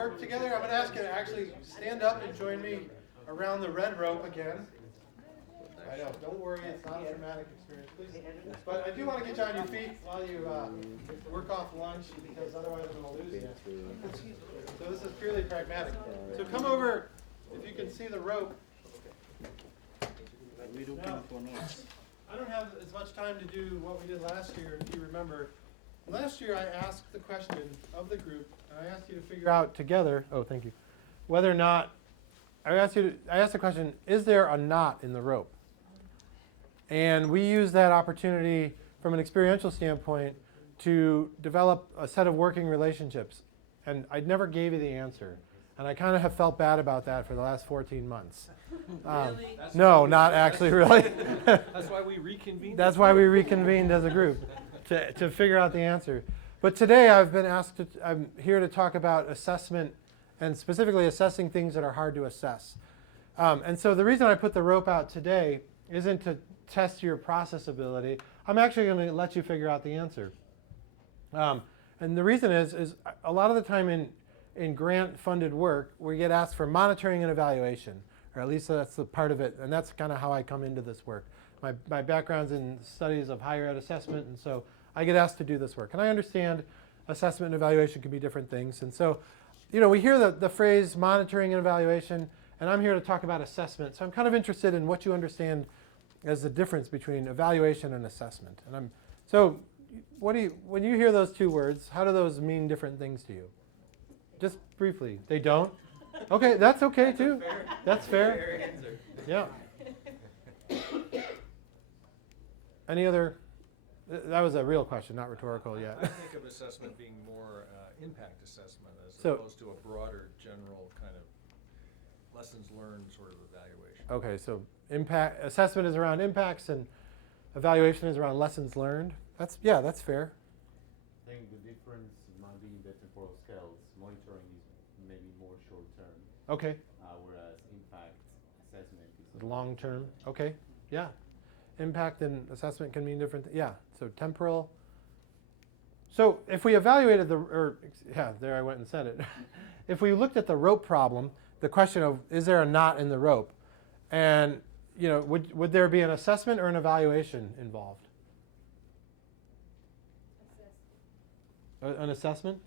work together. I'm going to ask you to actually stand up and join me around the red rope again. I know, don't worry, it's not a traumatic experience, please. But I do want to get you on your feet while you work off lunch, because otherwise I'm going to lose you. So this is purely pragmatic. So come over, if you can see the rope. Now, I don't have as much time to do what we did last year, if you remember. Last year I asked the question of the group, and I asked you to figure out together, thank you, whether or not, I asked the question, is there a knot in the rope? And we used that opportunity from an experiential standpoint to develop a set of working relationships. And I never gave you the answer. And I kind of have felt bad about that for the last 14 months. Really? No, not actually really. That's why we reconvened. That's why we reconvened as a group, to figure out the answer. But today I'm here to talk about assessment, and specifically assessing things that are hard to assess. And so the reason I put the rope out today isn't to test your process ability. I'm actually going to let you figure out the answer. And the reason is a lot of the time in grant-funded work, we get asked for monitoring and evaluation, or at least that's the part of it, and that's kind of how I come into this work. My background's in studies of higher ed assessment, and so I get asked to do this work. And I understand assessment and evaluation can be different things. And so, we hear the phrase monitoring and evaluation, and I'm here to talk about assessment. So I'm kind of interested in what you understand as the difference between evaluation and assessment. And when you hear those two words, how do those mean different things to you? Just briefly. They don't? Okay, that's okay too. That's fair. Yeah. Any other? That was a real question, not rhetorical yet. I think of assessment being more impact assessment as So- opposed to a broader, general kind of lessons learned sort of evaluation. Okay, so assessment is around impacts and evaluation is around lessons learned. That's fair. I think the difference might be in the temporal scales. Monitoring is maybe more short term, Okay, whereas impact assessment is long term. Okay, yeah. Impact and assessment can mean different. Yeah, so temporal. So if we evaluated there I went and said it. If we looked at the rope problem, the question of is there a knot in the rope, and would there be an assessment or an evaluation involved? An assessment?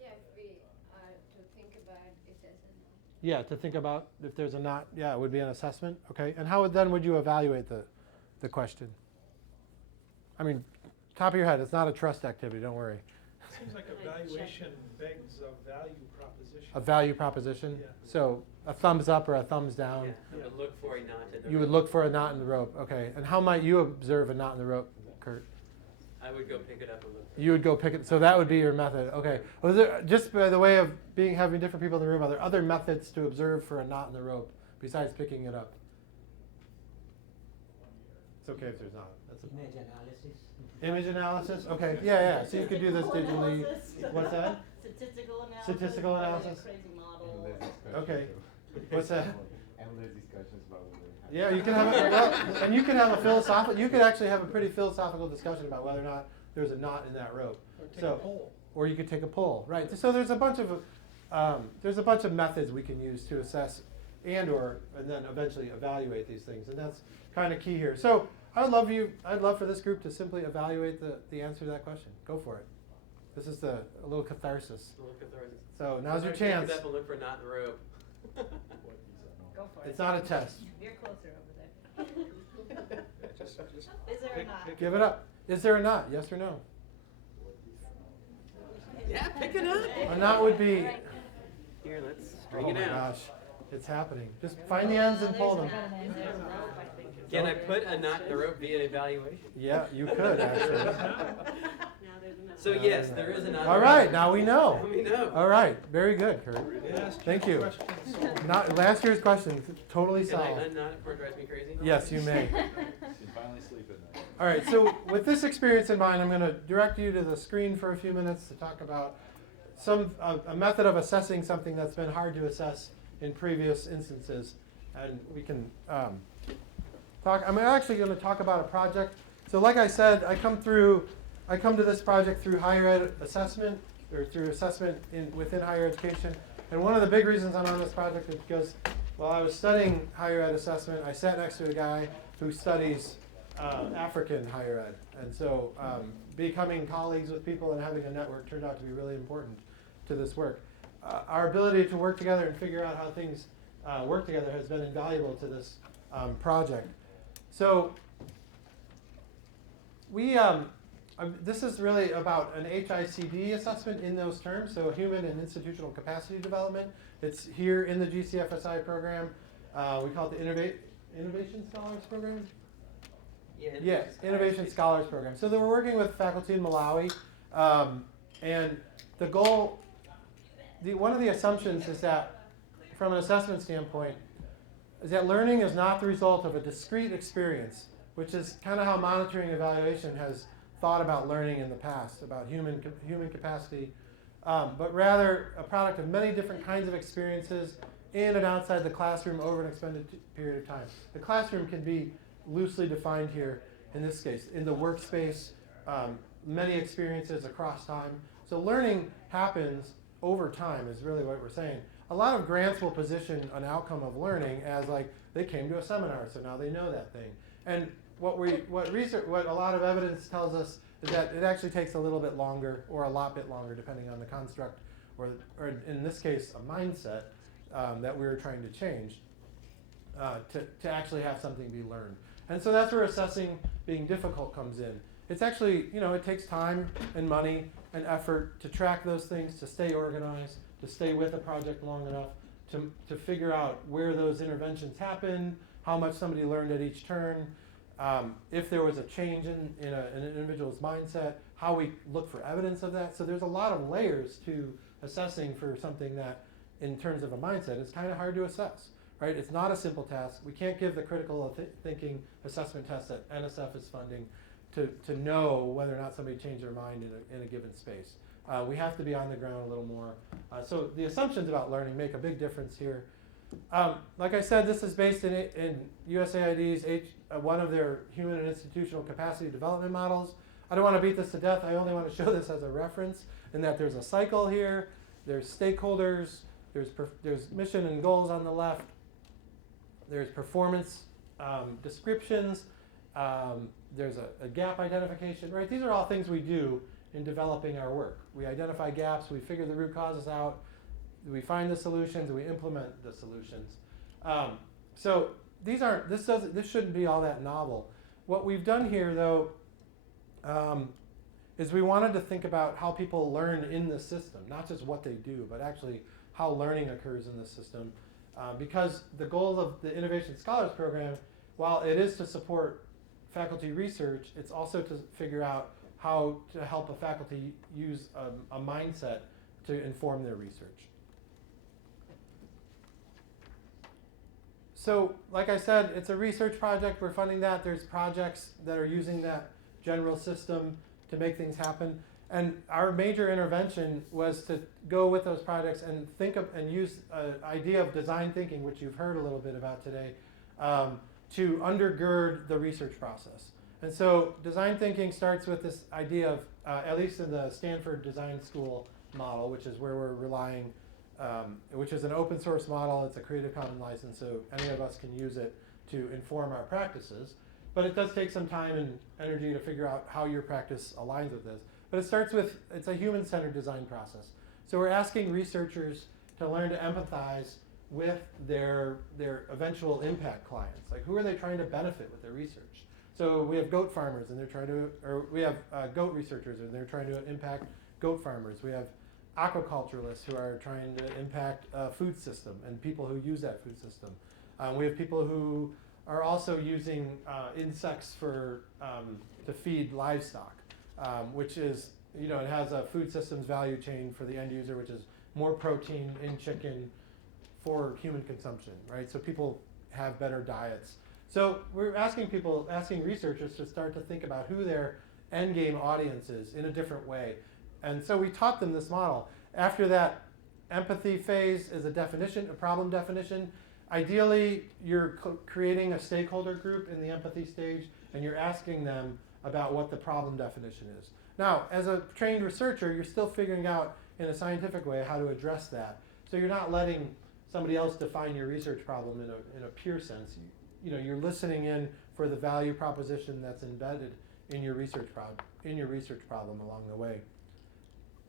Yeah, to think about if there's a knot. Yeah, to think about if there's a knot. Yeah, it would be an assessment. Okay, and how would you evaluate the question? I mean, top of your head, it's not a trust activity. Don't worry. Seems like evaluation begs a value proposition. A value proposition. Yeah. So a thumbs up or a thumbs down. I would look for a knot in the You would rope. look for a knot in the rope. Okay, and how might you observe a knot in the rope, Kurt? I would go pick it up and look for You would go pick it. So that would be your method. Okay. Was there, just by the way of having different people in the room, are there other methods to observe for a knot in the rope besides picking it up? It's okay if there's not. That's Image analysis. image analysis. Okay. Yeah. So you could do this digitally. What's that? Statistical analysis. Statistical analysis. Crazy model. endless discussions. Okay. What's that? Endless discussions about whether it Yeah, you can have and you can have a philosophical. You could actually have a pretty philosophical discussion about whether or not there's a knot in that rope. Or take So- a poll. Or you could take a poll, right? So there's a bunch of methods we can use to assess and then eventually evaluate these things, and that's kind of key here. So I'd love for this group to simply evaluate the answer to that question. Go for it. This is a little catharsis. Look at the So now's your Pick chance. it up and look for a knot in the rope. Go for it. It's not a test. You're closer over there. Just Is there a pick- knot? pick Give it up. Is there a knot? Yes or no? Yeah, pick it up. A knot would be. Here, let's string Oh it my out. gosh, it's happening. Just find the ends and pull them. There's a rope, I think. Can I put a knot in the rope via evaluation? Yeah, you could actually. Now there's a knot. So yes, there is a knot. in All the right, rope. now we know. Now we know. All right, very good, Kurt. Ask Thank you. questions, so- Not, last year's question, totally Can I solved. unknot it before it drives me crazy? Yes, you may. You finally sleep at night. All right, so with this experience in mind, I'm going to direct you to the screen for a few minutes to talk about a method of assessing something that's been hard to assess in previous instances. And we can talk. I'm actually going to talk about a project. So like I said, I come to this project through higher ed assessment. or through assessment within higher education. And one of the big reasons I'm on this project is because while I was studying higher ed assessment, I sat next to a guy who studies African higher ed. And so becoming colleagues with people and having a network turned out to be really important to this work. Our ability to work together and figure out how things work together has been invaluable to this project. So this is really about an HICD assessment in those terms, so human and institutional capacity development. It's here in the GCFSI program. We call it the Innovation Scholars Program. Yeah, Innovation Scholars Program. So we're working with faculty in Malawi, and the goal, one of the assumptions is that, from an assessment standpoint, is that learning is not the result of a discrete experience, which is kind of how monitoring evaluation has thought about learning in the past, about human capacity, but rather a product of many different kinds of experiences in and outside the classroom over an extended period of time. The classroom can be loosely defined here in this case, in the workspace, many experiences across time. So learning happens over time is really what we're saying. A lot of grants will position an outcome of learning as like they came to a seminar, so now they know that thing. And what a lot of evidence tells us is that it actually takes a little bit longer, or a lot bit longer, depending on the construct, or in this case, a mindset that we were trying to change to actually have something be learned. And so that's where assessing being difficult comes in. It's actually, it takes time and money and effort to track those things, to stay organized, to stay with a project long enough, to figure out where those interventions happen, how much somebody learned at each turn, if there was a change in an individual's mindset, how we look for evidence of that. So there's a lot of layers to assessing for something that, in terms of a mindset, is kind of hard to assess. Right? It's not a simple task. We can't give the critical thinking assessment test that NSF is funding to know whether or not somebody changed their mind in a given space. We have to be on the ground a little more. So the assumptions about learning make a big difference here. Like I said, this is based in USAID's one of their human and institutional capacity development models. I don't want to beat this to death. I only want to show this as a reference in that there's a cycle here, there's stakeholders, there's mission and goals on the left, there's performance descriptions, there's a gap identification, right? These are all things we do in developing our work. We identify gaps, we figure the root causes out, we find the solutions, we implement the solutions. So this shouldn't be all that novel. What we've done here, though, is we wanted to think about how people learn in the system, not just what they do, but actually how learning occurs in the system. Because the goal of the Innovation Scholars Program, while it is to support faculty research, it's also to figure out how to help a faculty use a mindset to inform their research. So, like I said, it's a research project. We're funding that. There's projects that are using that general system to make things happen. And our major intervention was to go with those projects and think of and use an idea of design thinking, which you've heard a little bit about today, to undergird the research process. And so design thinking starts with this idea of, at least in the Stanford Design School model, which is where we're relying, which is an open source model. It's a Creative Commons license, so any of us can use it to inform our practices. But it does take some time and energy to figure out how your practice aligns with this. But it starts with, it's a human-centered design process. So we're asking researchers to learn to empathize with their eventual impact clients. Like, who are they trying to benefit with their research? So we have goat farmers, and they're trying to, or we have goat researchers, and they're trying to impact goat farmers. We have aquaculturalists who are trying to impact a food system and people who use that food system. We have people who are also using insects to feed livestock. Which is, it has a food systems value chain for the end user, which is more protein in chicken for human consumption, right? So people have better diets. So we're asking researchers to start to think about who their end game audience is in a different way. And so we taught them this model. After that empathy phase is a problem definition. Ideally, you're creating a stakeholder group in the empathy stage, and you're asking them about what the problem definition is. Now, as a trained researcher, you're still figuring out in a scientific way how to address that. So you're not letting somebody else define your research problem in a pure sense. You're listening in for the value proposition that's embedded in your research problem along the way.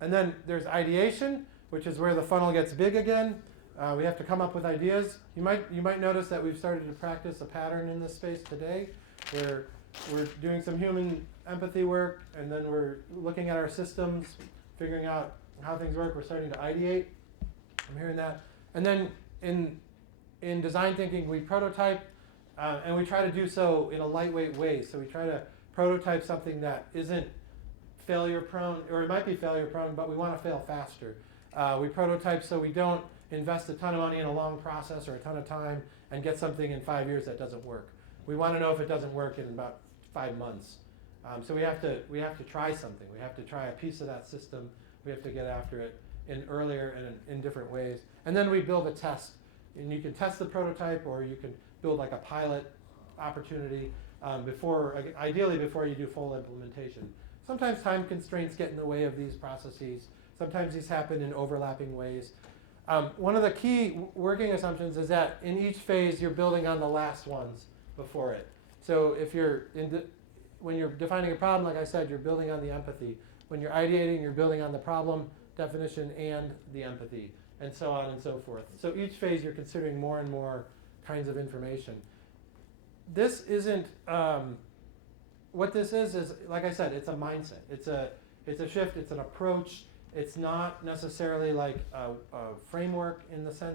And then there's ideation, which is where the funnel gets big again. We have to come up with ideas. You might notice that we've started to practice a pattern in this space today, where we're doing some human empathy work, and then we're looking at our systems, figuring out how things work. We're starting to ideate. I'm hearing that. And then in design thinking, we prototype, and we try to do so in a lightweight way. So we try to prototype something that isn't failure prone, or it might be failure prone, but we want to fail faster. We prototype so we don't invest a ton of money in a long process or a ton of time and get something in 5 years that doesn't work. We want to know if it doesn't work in about 5 months. So we have to try something. We have to try a piece of that system. We have to get after it earlier and in different ways. And then we build a test. And you can test the prototype, or you can build like a pilot opportunity ideally before you do full implementation. Sometimes time constraints get in the way of these processes. Sometimes these happen in overlapping ways. One of the key working assumptions is that in each phase you're building on the last ones before it. So if when you're defining a problem, like I said, you're building on the empathy. When you're ideating, you're building on the problem definition and the empathy, and so on and so forth. So each phase you're considering more and more kinds of information. This isn't, what this is like I said, it's a mindset. It's a shift, it's an approach. It's not necessarily like a framework in the sense